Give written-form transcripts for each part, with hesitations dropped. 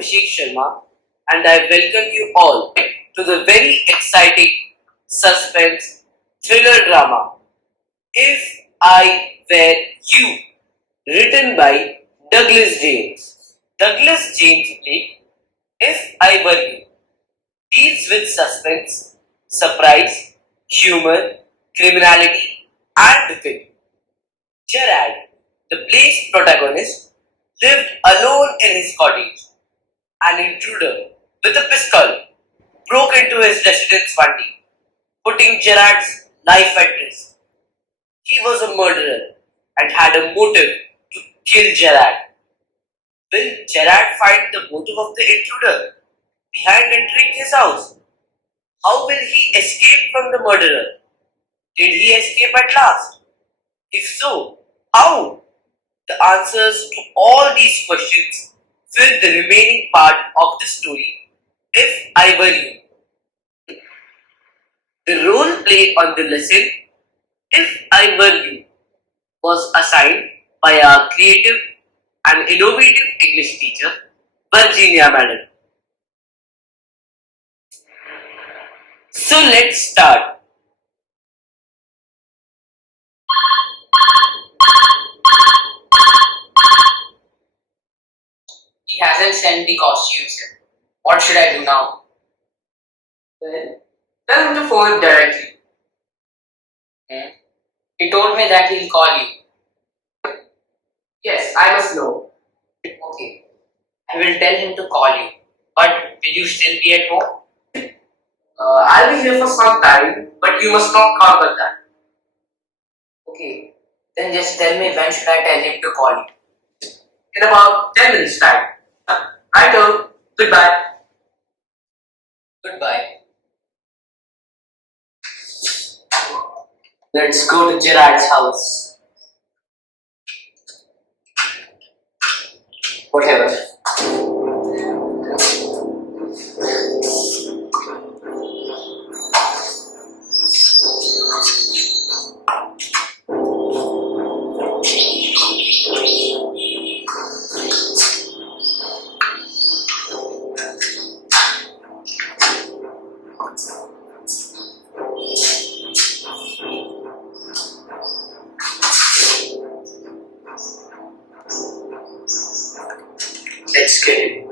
Abhishek Sharma and I welcome you all to the very exciting suspense thriller drama If I Were You, written by Douglas James. Douglas James play If I Were You deals with suspense, surprise, humor, criminality, and wit. Gerard, the play's protagonist, lived alone in his cottage. An intruder with a pistol broke into his residence one day, putting Gerard's life at risk. He was a murderer and had a motive to kill Gerard. Will Gerard find the motive of the intruder behind entering his house? How will he escape from the murderer? Did he escape at last? If so, how? The answers to all these questions fill the remaining part of the story, If I Were You. The role play on the lesson, If I Were You, was assigned by our creative and innovative English teacher, Virginia Madam. So let's start. He hasn't sent the costumes yet. What should I do now? Well, tell him to phone it directly. He told me that he'll call you. Yes, I must know. Okay. I will tell him to call you. But will you still be at home? I'll be here for some time, but you must not call about that. Okay. Then just tell me when should I tell him to call you. In about 10 minutes time. Righto, goodbye. Goodbye. Let's go to Gerard's house. Whatever. Let's get it.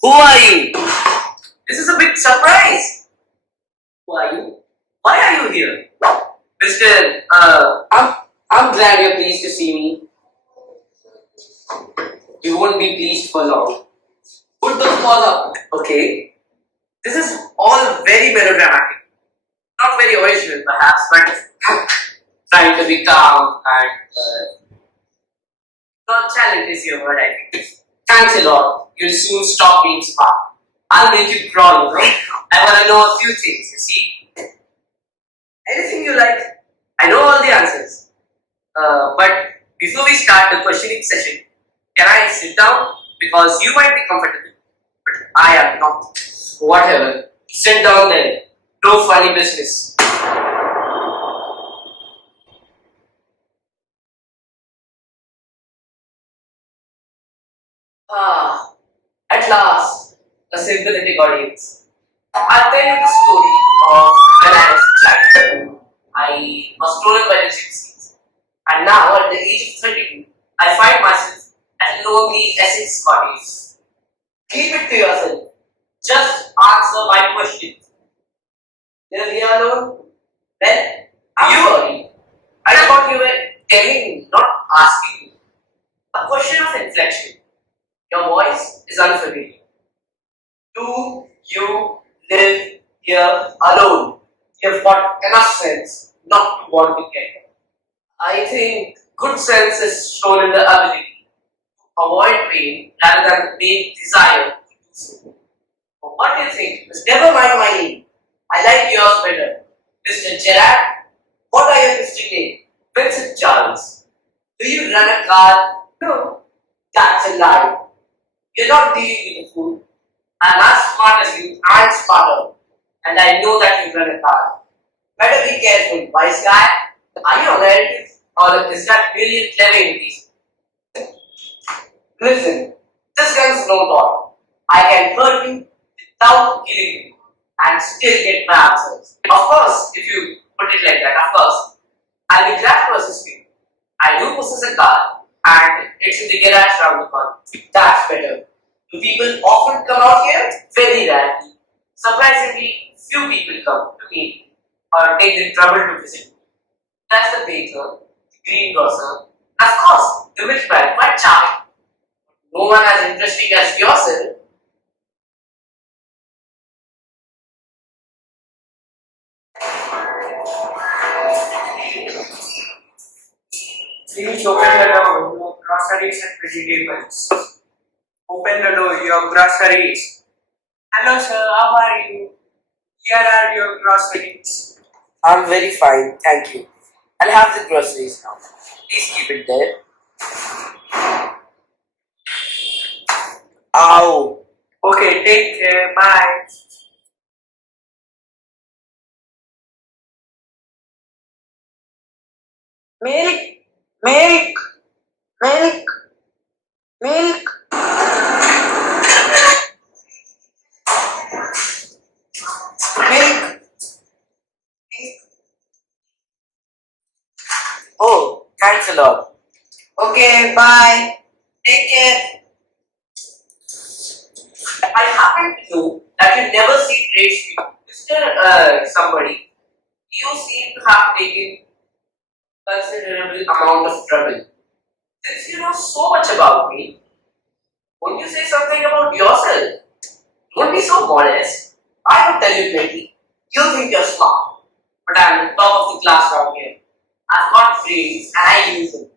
Who are you? This is a big surprise. Who are you? Why are you here? Mister, I'm glad you're pleased to see me. You won't be pleased for long. Put those paws up. okay. This is all very melodramatic. Not very original perhaps, but Trying to be calm and nonchalant is your word, I think. thanks a lot. You'll soon stop being smart. I'll make you crawl, you know. I want to know a few things, you see. Anything you like. I know all the answers. But before we start the questioning session, can I sit down? Because you might be comfortable, but I am not. Whatever. Sit down then. No funny business. At last, a sympathetic audience. I'll tell you the story of when I was a child. I was stolen by the gypsies, and now at the age of 32, I find myself at a lonely Essex cottage. Keep it to yourself. Just answer my questions. Live here alone? Well, I'm sorry. I thought you were telling me, not asking me. A question of inflection. Your voice is unfamiliar. Do you live here alone? You've got enough sense not to want to get here. I think good sense is shown in the ability to avoid pain rather than the main desire to do so. What do you think? Never mind my name. I like yours better. Mr. Gerard, what are your Mr. name? Vincent Charles. Do you run a car? No. That's a lie. You're not dealing with a fool. I'm as smart as you and smarter. And I know that you run a car. Better be careful, wise guy. Are you a relative Or is that really a clever invitation? Listen, this gun is no toy. I can hurt you without killing you and still get my answers. Of course, if you put it like that, of course, I'll be glad to assist you. I do possess a car and it's in the garage around the corner. That's better. Do people often come out here? Very rarely. Surprisingly, few people come to meet or take the trouble to visit. That's the baker, the greengrocer, and of course, the milkman, quite charming. No one as interesting as yourself. Please open the door, your groceries and vegetables. Open the door, your groceries. Hello sir, how are you? Here are your groceries. I'm very fine, thank you. I'll have the groceries now. Please keep it there. Ow! Okay, take care, bye. Milk, milk, milk, milk. Milk! Oh, thanks a lot. Okay, bye. Take care. I happen to know that you never see trades people. Mr. Somebody, you seem to have taken considerable amount of trouble. Since you know so much about me, won't you say something about yourself? Don't be so modest. I will tell you plainly. You think you're smart, but I'm the top of the class around here. I've got brains and I use them.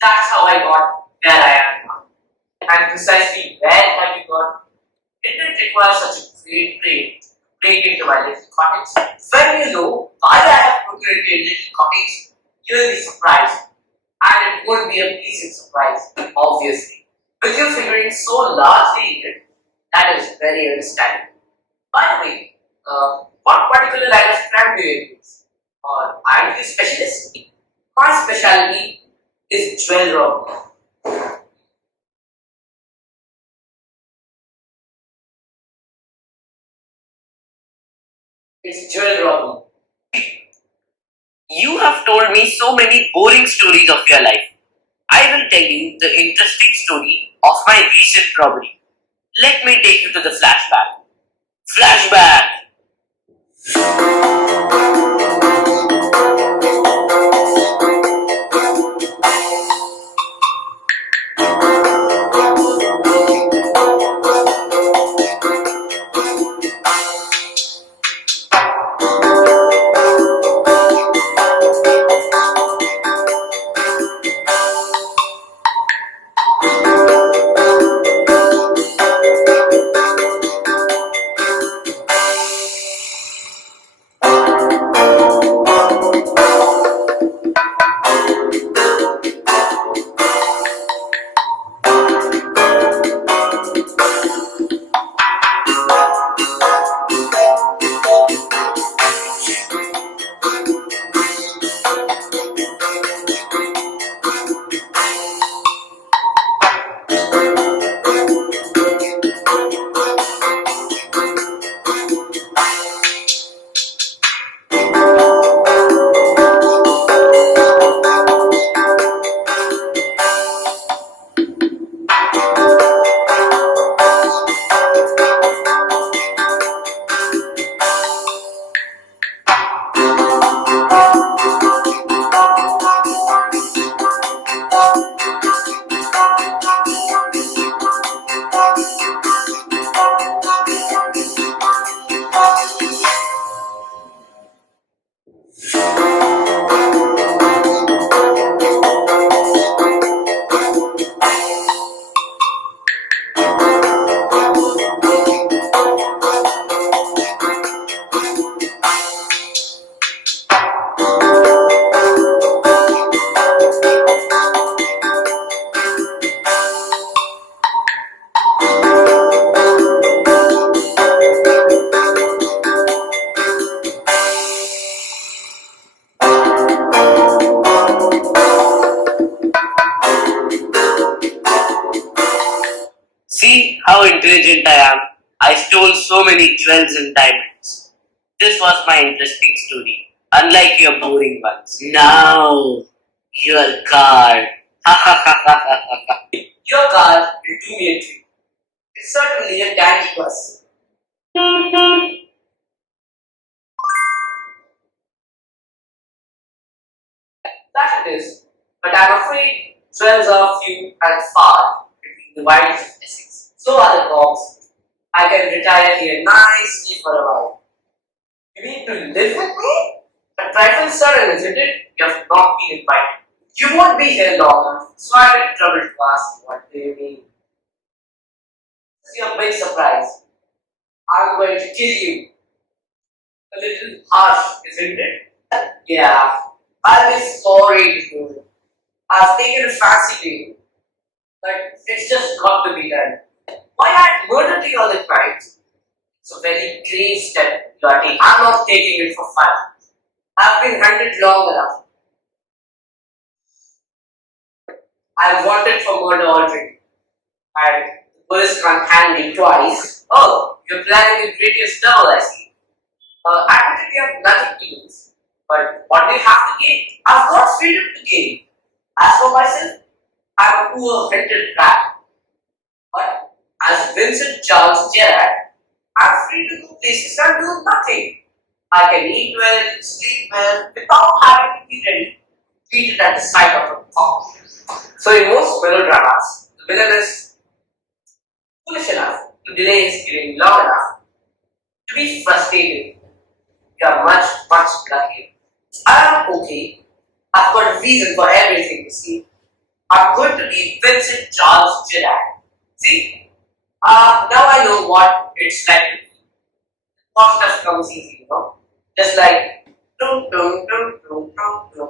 That's how I got where I am now. And precisely where have you got? It didn't require such a great brain to break into my little cottage. When you know why I have procured a little cottage, you will be surprised. And it would be a pleasing surprise, obviously. With you figuring so largely in it, that is very understandable. By the way, what particular line of crime do you use? Or are you a specialist? My specialty is jewel robbery. It's jewel robbery. You have told me so many boring stories of your life. I will tell you the interesting story of my recent robbery. Let me take you to the flashback. Flashback! I stole so many jewels and diamonds. This was my interesting story, unlike your boring ones. Now, your card. Your car will do me a treat. It's certainly a dandy bus. That it is, but I'm afraid jewels are few and far between the wilds of Essex. So are the cops. I can retire here nicely for a while. You need to live with me? A trifle sudden, isn't it? You have not been invited. You won't be here long, so I'm in trouble to ask what do you mean. This is your big surprise. I'm going to kill you. A little harsh, isn't it? Yeah, I'll be sorry to do it. I've taken a fancy to you, but it's just got to be done. Why add murder to your other crimes? It's a very grave step you are taking. I'm not taking it for fun. I've been hunted long enough. I've wanted for murder already, and the police can't hang me twice. Oh, you're planning the greatest double, I see. I think you have nothing to lose. But what do you have to gain? I've got freedom to gain. As for myself, I'm a poor hunted rat. But as Vincent Charles Gerard, I'm free to go places and do nothing. I can eat well, sleep well, without having to be ready, treated at the sight of a thought. So in most melodramas, the villain is foolish enough to delay his killing long enough to be frustrated. You are much, much luckier. I am okay. I've got a reason for everything, you see. I'm going to be Vincent Charles Gerard. See? Now I know what it's like to be. What stuff comes easy, you know? Just like dum dum dum dum dum dum.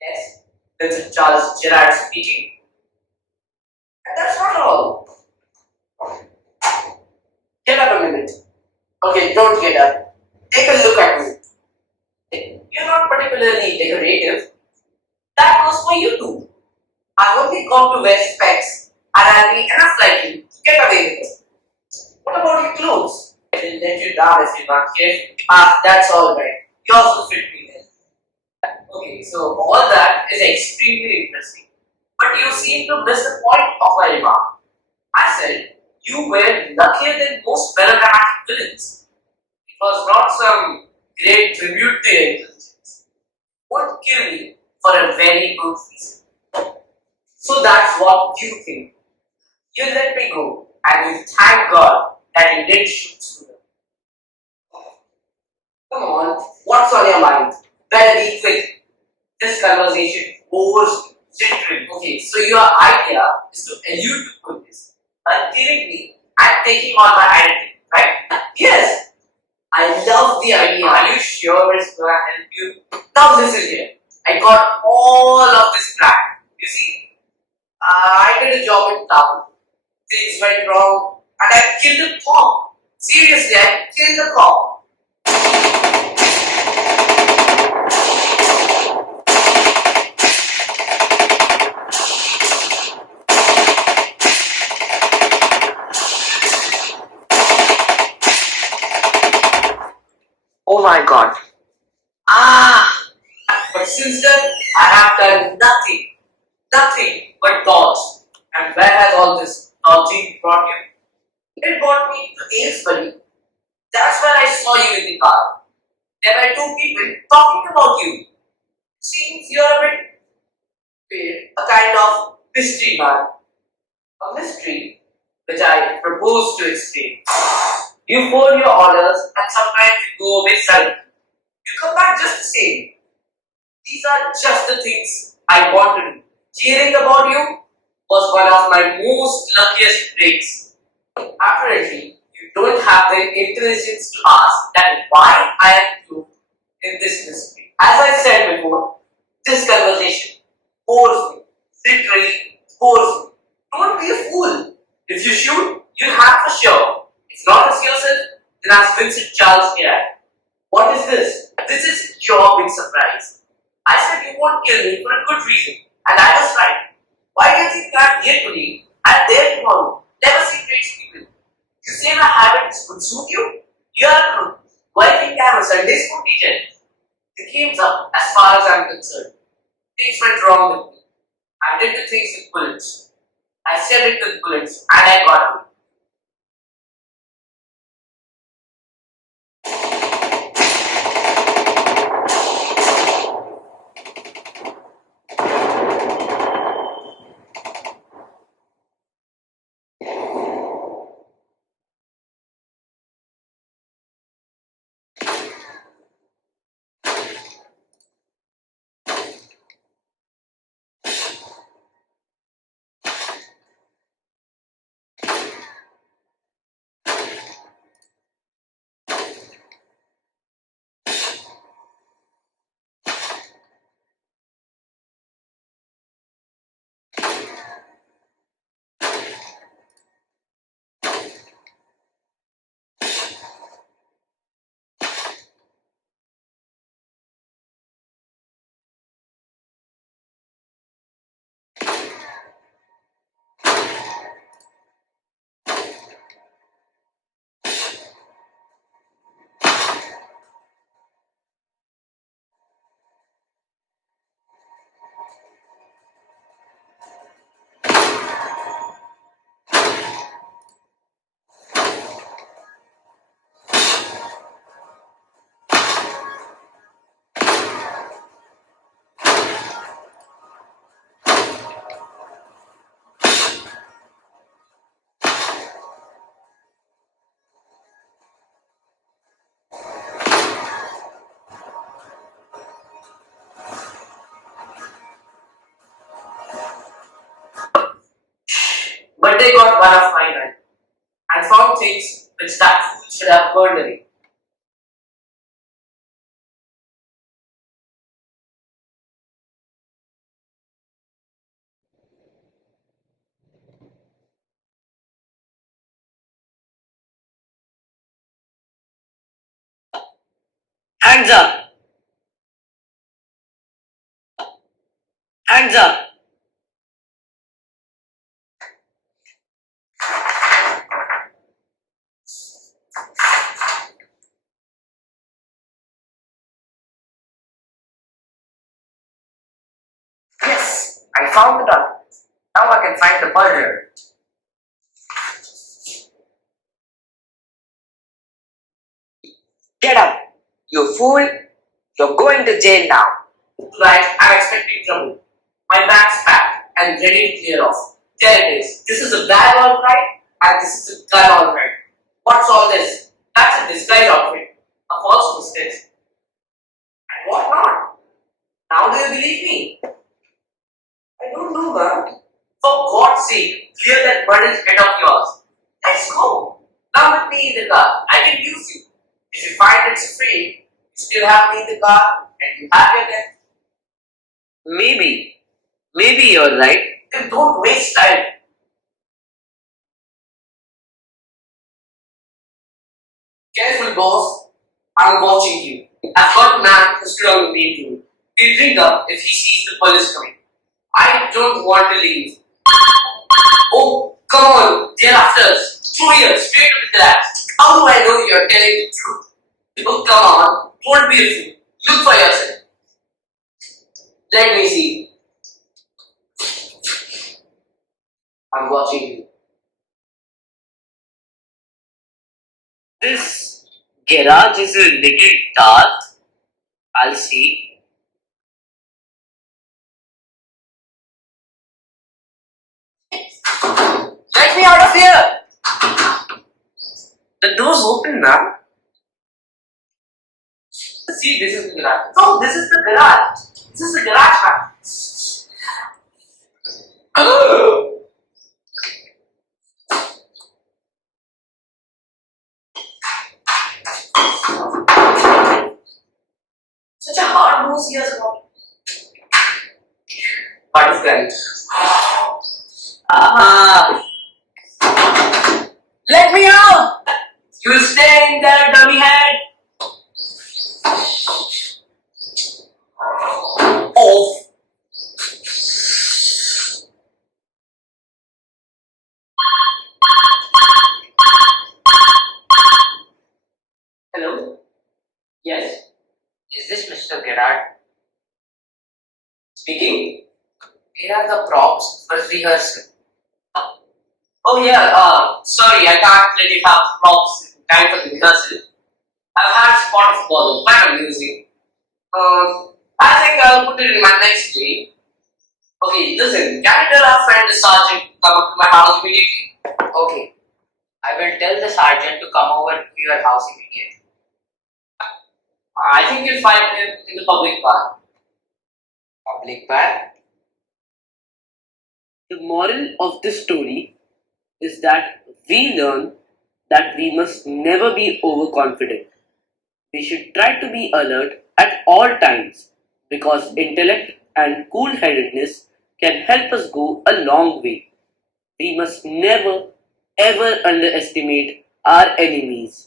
Yes, Vincent Charles Gerard speaking. And that's not all. Get up a minute. Okay, don't get up. Take a look at me. You're not particularly decorative. That goes for you too. I've only got to wear specs and I'll be enough like you to get away with it. What about your clothes? I will let you down if you're not careful. That's alright. You also fit me well. Okay, so all that is extremely interesting. But you seem to miss the point of my remark. I said you were luckier than most melodramatic villains. It was not some great tribute to your intelligence. Won't kill me for a very good reason. So that's what you think. You let me go and you thank God that you didn't shoot through them. Come on, what's on your mind? Better be quick. This conversation bores me. Literally. Okay, so your idea is to elude the police by killing me and taking on my identity, right? Yes, I love the idea. Are you sure it's going to help you? Now listen here. I got all of this planned. You see, I did a job in town. Things went wrong and I killed a cop. Seriously, I killed a cop. Oh my god. But since then, I have done nothing but dodge. And where has all this dodging brought you? It brought me to Aylesbury. That's where I saw you in the car. There were two people talking about you. Seems you're a bit weird, a kind of mystery man. A mystery which I propose to explain. You phone your orders and sometimes you go away suddenly. You come back just the same. These are just the things I want to do. Cheering about you was one of my most luckiest breaks. Apparently, you don't have the intelligence to ask that why I am you in this mystery. As I said before, this conversation bores me. Literally bores me. Don't be a fool. If you shoot, you'll have for sure. If not as yourself, then ask Vincent Charles here. What is this? This is your big surprise. I said you won't kill me for a good reason, and I was right. Why do you think I'm here today and there tomorrow? Never see great people. You say my habits would suit you? You are good. Why think I'm a Sunday school teacher? The game's up as far as I'm concerned. Things went wrong with me. I did the things with bullets. I said it with bullets and I got it. But they got one of my gun and found things which that fool should have burned away. Hands up! Hands up! Yes, I found the gun. Now I can find the murderer. Get up, you fool. You're going to jail now. Right, I'm expecting trouble. My bag's packed and ready to clear off. There it is. This is a bag alright and this is a gun alright. What's all this? That's a disguise outfit. A false mustache. And what not? Now do you believe me? I don't know, man. For God's sake, clear that muddled head of yours. Let's go. Come with me in the car. I can use you. If you find it's free, you still have me in the car and you have your gun. Maybe you're right. Then don't waste time. Careful, boss. I'm watching you. I've got a man who's stood on the main road. He'll ring up if he sees the police coming. I don't want to leave. Oh, come on. They're after us. Through here, straight to the glass. How do I know you're telling the truth? Oh, come on. Don't be a fool. Look for yourself. Let me see. I'm watching you. This garage is a little dark. I'll see. Let me out of here! The door's open, man. See, this is the garage. No, this is the garage. This is the garage, man. Such a hard nose he has got. But it's grand. Let me out! You will stay in there, dummy head. Off. Speaking. Here are the props for rehearsal. Oh yeah, sorry, I can't let you have props in time for the rehearsal. I've had spot of bother, quite amusing. I think I'll put it in my next day. Okay, listen, can you tell our friend the sergeant to come up to my house immediately? Okay. I will tell the sergeant to come over to your house immediately. I think you'll find him in the public park. Public bar? The moral of this story is that we learn that we must never be overconfident. We should try to be alert at all times because intellect and cool headedness can help us go a long way. We must never ever underestimate our enemies.